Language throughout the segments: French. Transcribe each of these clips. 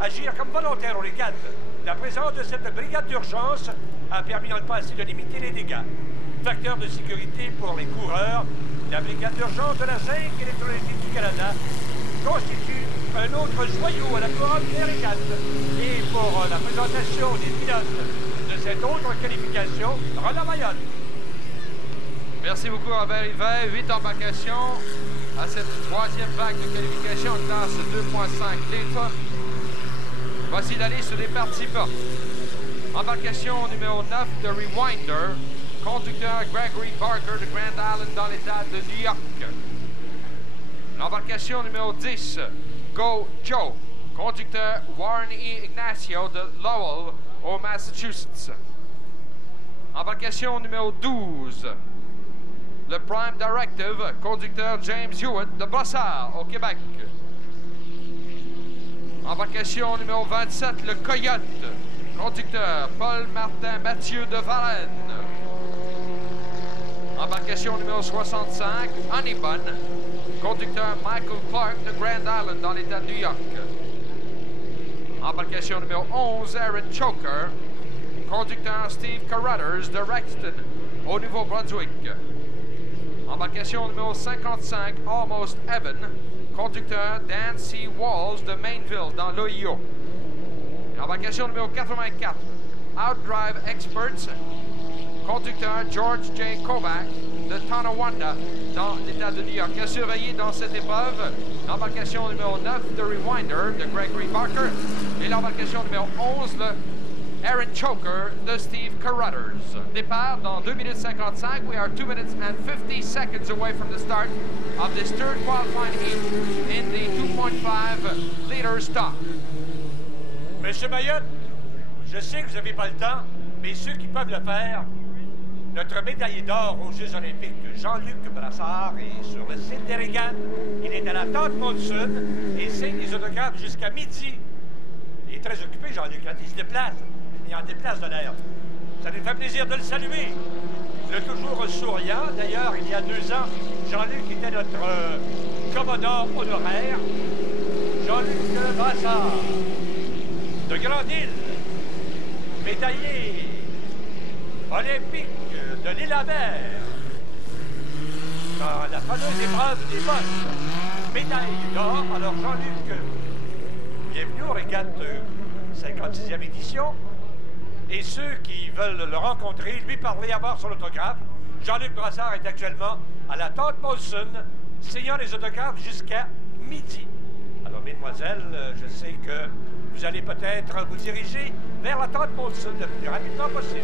agir comme volontaires aux régates. La présence de cette brigade d'urgence a permis dans le passé de limiter les dégâts. Facteur de sécurité pour les coureurs, la brigade d'urgence de la Zinc électrolytique du Canada constitue un autre joyau à la couronne des régates. Et pour la présentation des pilotes de cette autre qualification, Roland Mayotte. Merci beaucoup, Robert Hiver. 8 embarcations à cette troisième vague de qualification en classe 2.5 litres. Voici la liste des participants. Embarcation numéro 9 de Rewinder, conducteur Gregory Barker de Grand Island dans l'État de New York. L'embarcation numéro 10, Go Joe, conducteur Warren E. Ignacio de Lowell au Massachusetts. Embarcation numéro 12, le Prime Directive, conducteur James Hewitt de Brossard au Québec. Embarcation numéro 27, le Coyote, conducteur Paul-Martin Mathieu de Varennes. Embarcation numéro 65, Honeybun, conducteur Michael Clark de Grand Island dans l'État de New York. Embarcation numéro 11, Aaron Choker, conducteur Steve Carruthers de Rexton au Nouveau-Brunswick. Embarcation numéro 55, Almost Evan, conducteur Dan C. Walls de Mainville dans l'Ohio. Embarcation numéro 84, Outdrive Experts, conducteur George J. Kovac de Tonawanda dans l'État de New York. À surveiller dans cette épreuve, l'embarcation numéro 9 de Rewinder de Gregory Barker et l'embarcation numéro 11, le Aaron Choker de Steve Carruthers. Départ dans 2 minutes 55. We are 2 minutes and 50 seconds away from the start of this third qualifying heat in the 2.5 liter stock. Monsieur Mayotte, je sais que vous n'avez pas le temps, mais ceux qui peuvent le faire, notre médaillé d'or aux Jeux olympiques, Jean-Luc Brassard, est sur le site des régates. Il est à la tente Monson et signe les autographes jusqu'à midi. Il est très occupé, Jean-Luc, quand il se déplace. Il en déplace de l'air. Ça nous fait plaisir de le saluer. Le toujours souriant. D'ailleurs, il y a 2 ans, Jean-Luc était notre commodore honoraire. Jean-Luc Brassard, de Grande-Île, médaillé olympique de l'Île-à-Mer dans la fameuse épreuve des bosses. Médaille d'or. Alors, Jean-Luc, bienvenue aux régates 56e édition. Et ceux qui veulent le rencontrer, lui parler, avoir son autographe, Jean-Luc Brassard est actuellement à la tente Molson, signant les autographes jusqu'à midi. Alors, mesdemoiselles, je sais que vous allez peut-être vous diriger vers la tente Molson le plus rapidement possible.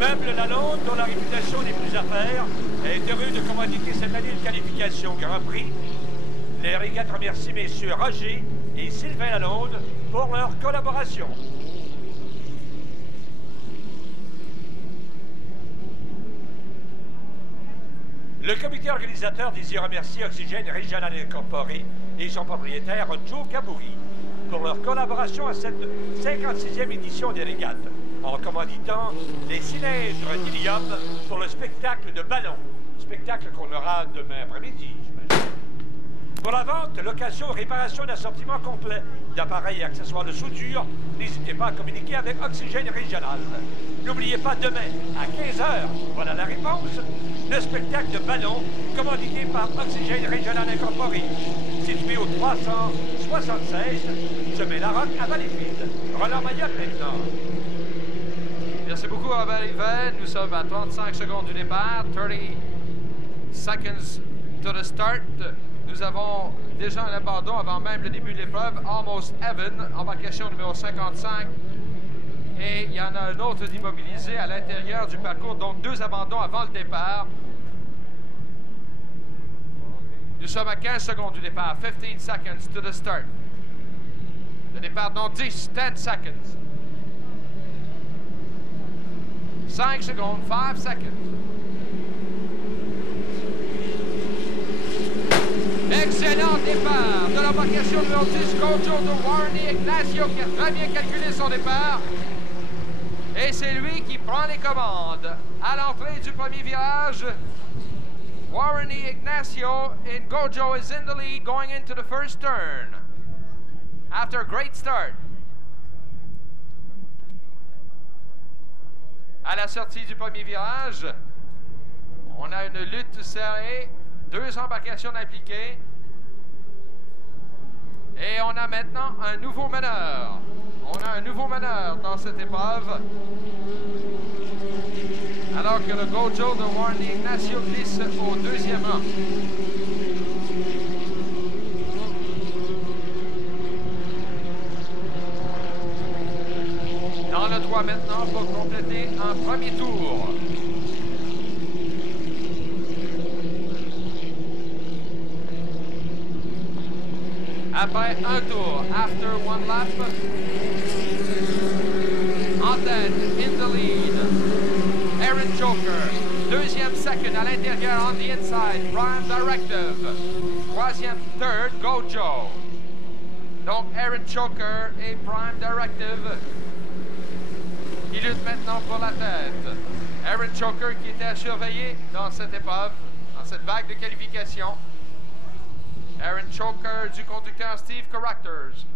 Meuble Lalonde, dont la réputation n'est plus à faire, est heureux de commanditer cette année de qualification Grand Prix. Les régates remercient messieurs Roger et Sylvain Lalonde pour leur collaboration. Le comité organisateur désire remercier Oxygène Régional Incorporé et son propriétaire Joe Cabouri pour leur collaboration à cette 56e édition des régates, en commanditant les cylindres d'hélium pour le spectacle de ballon, spectacle qu'on aura demain après-midi, j'imagine. Pour la vente, location, réparation d'assortiment complet d'appareils et accessoires de soudure, n'hésitez pas à communiquer avec Oxygène Régional. N'oubliez pas demain, à 15h, voilà la réponse, le spectacle de ballon commandité par Oxygène Régional Incorporé, situé au 376 chemin Larocque à Valleyfield. Roland Mayotte maintenant. Merci beaucoup, Robert Hiver. Nous sommes à 35 secondes du départ. 30 seconds to the start. Nous avons déjà un abandon avant même le début de l'épreuve. Almost Evan, embarcation numéro 55. Et il y en a un autre d'immobilisé à l'intérieur du parcours, donc 2 abandons avant le départ. Nous sommes à 15 secondes du départ. 15 seconds to the start. Le départ dans 10 seconds. 5 secondes, 5 seconds. Excellent départ de l'embarcation numéro 10, Gojo de Warren et Ignacio, qui a très bien calculé son départ. Et c'est lui qui prend les commandes à l'entrée du premier virage. Warren Ignacio in Gojo is in the lead going into the first turn. After a great start. À la sortie du premier virage, on a une lutte serrée, 2 embarcations impliquées. Et on a maintenant un nouveau meneur. On a un nouveau meneur dans cette épreuve. Alors que le Gojo de Warren Ignacio glisse au 2e rang. Dans le droit maintenant pour compléter un premier tour. Après un tour, after one lap, en tête, in the lead, Aaron Choker. 2e, second, à l'intérieur, on the inside, Prime Directive. 3e, third, Gojo. Donc, Aaron Choker et Prime Directive qui luttent maintenant pour la tête. Aaron Choker qui était à surveiller dans cette épreuve, dans cette vague de qualification. Aaron Choker du conducteur Steve Carruthers.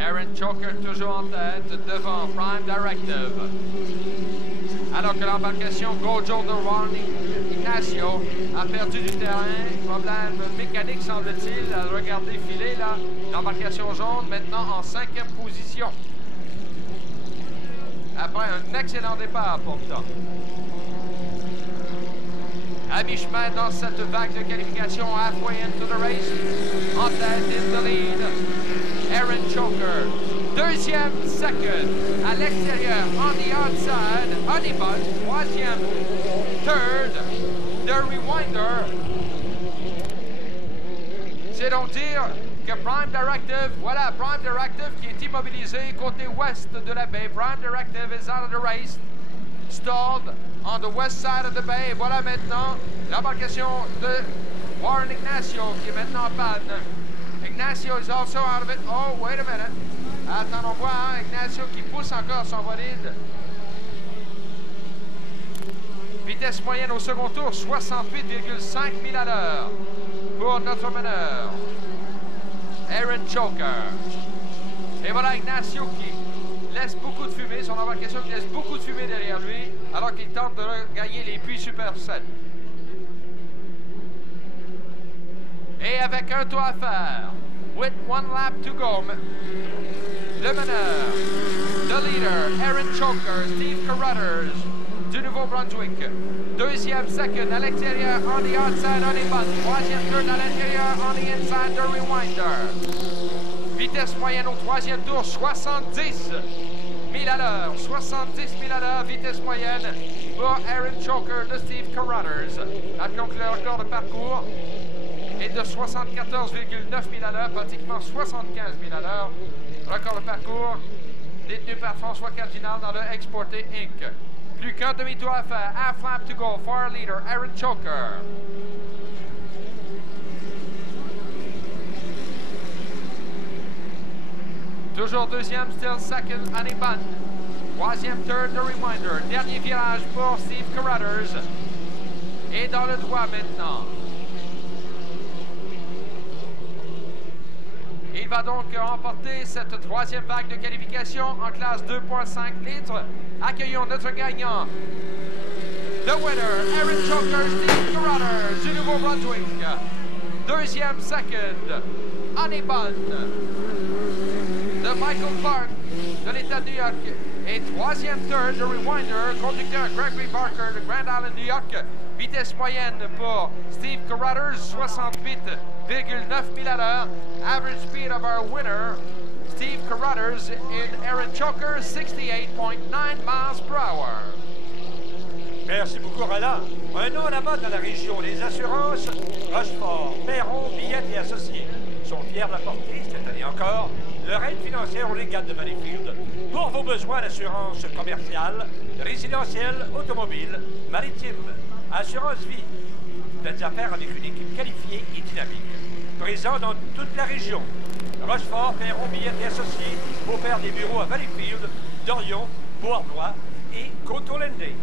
Aaron Choker toujours en tête devant Prime Directive. Alors que l'embarcation Gojo de Warren Ignacio a perdu du terrain. Problème mécanique semble-t-il. Regardez filer là. L'embarcation jaune maintenant en 5e position. Après un excellent départ pourtant. À mi-chemin dans cette vague de qualification, halfway into the race, en tête, in the lead, Aaron Choker. 2e, second, à l'extérieur, on the outside, Honeybus. 3e, third, the Rewinder. C'est donc dire que Prime Directive, voilà, Prime Directive qui est immobilisé côté ouest de la baie. Prime Directive is out of the race, stalled on the west side of the bay. Et voilà maintenant l'embarcation de Warren Ignacio qui est maintenant en panne. Ignacio is also out of it. Oh, wait a minute. Attends, on voit hein, Ignacio qui pousse encore son bolide. Vitesse moyenne au second tour, 68,5 000 à l'heure pour notre meneur, Aaron Choker. Et voilà Ignacio qui laisse beaucoup de fumée, son embarcation qui laisse beaucoup de fumée derrière lui, alors qu'il tente de gagner les puits Super 7. Et avec un tour à faire, with one lap to go, le meneur, the leader, Aaron Choker, Steve Carruthers, du Nouveau-Brunswick. 2e, second, à l'extérieur, on the outside, on the button. 3e, third, à l'intérieur, on the inside, the Rewinder. Vitesse moyenne au 3e tour, 70 000 à l'heure. 70 000 à l'heure, vitesse moyenne pour Aaron Choker de Steve Carruthers. Appelons que le record de parcours est de 74,9 000 à l'heure, pratiquement 75 000 à l'heure. Record de parcours détenu par François Cardinal dans le Exporté Inc. Plus qu'un demi-tour à faire. Half lap to go for our leader, Aaron Choker. Toujours 2e, still second, Aniban. 3e, third, the Rewinder. Dernier virage pour Steve Carruthers. Et dans le droit maintenant. Il va donc remporter cette 3e vague de qualification en classe 2,5 litres. Accueillons notre gagnant. The winner, Aaron Choker, Steve Carruthers du Nouveau-Brunswick. 2e, second, Aniban de Michael Clark de l'État de New York. Et 3e, third, the Rewinder, conducteur Gregory Barker de Grand Island, New York. Vitesse moyenne pour Steve Carruthers, 68,9 000 à l'heure. Average speed of our winner, Steve Carruthers, in Aaron Choker, 68.9 miles per hour. Merci beaucoup, Roland. Un nom là-bas dans la région, les assurances Rochefort, Perron, Billette et Associés sont fiers d'apporter, cette année encore, leur aide financière aux régates de Valleyfield pour vos besoins d'assurance commerciale, résidentielle, automobile, maritime, assurance vie. Faites affaire avec une équipe qualifiée et dynamique, présente dans toute la région. Rochefort, Perron, Millette et Associés opèrent des bureaux à Valleyfield, Dorion, Beauharnois et Coteau-Landing.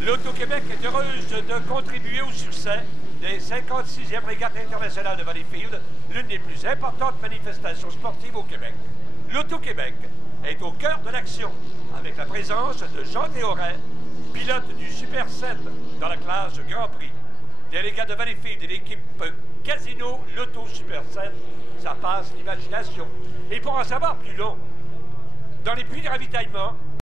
L'Auto-Québec est heureuse de contribuer au succès des 56e régates internationales de Valleyfield, l'une des plus importantes manifestations sportives au Québec. L'Auto-Québec est au cœur de l'action, avec la présence de Jean Théoret, pilote du Super 7 dans la classe Grand Prix. Des régates de Valleyfield et l'équipe Casino Loto Super 7, ça passe l'imagination. Et pour en savoir plus long, dans les puits de ravitaillement,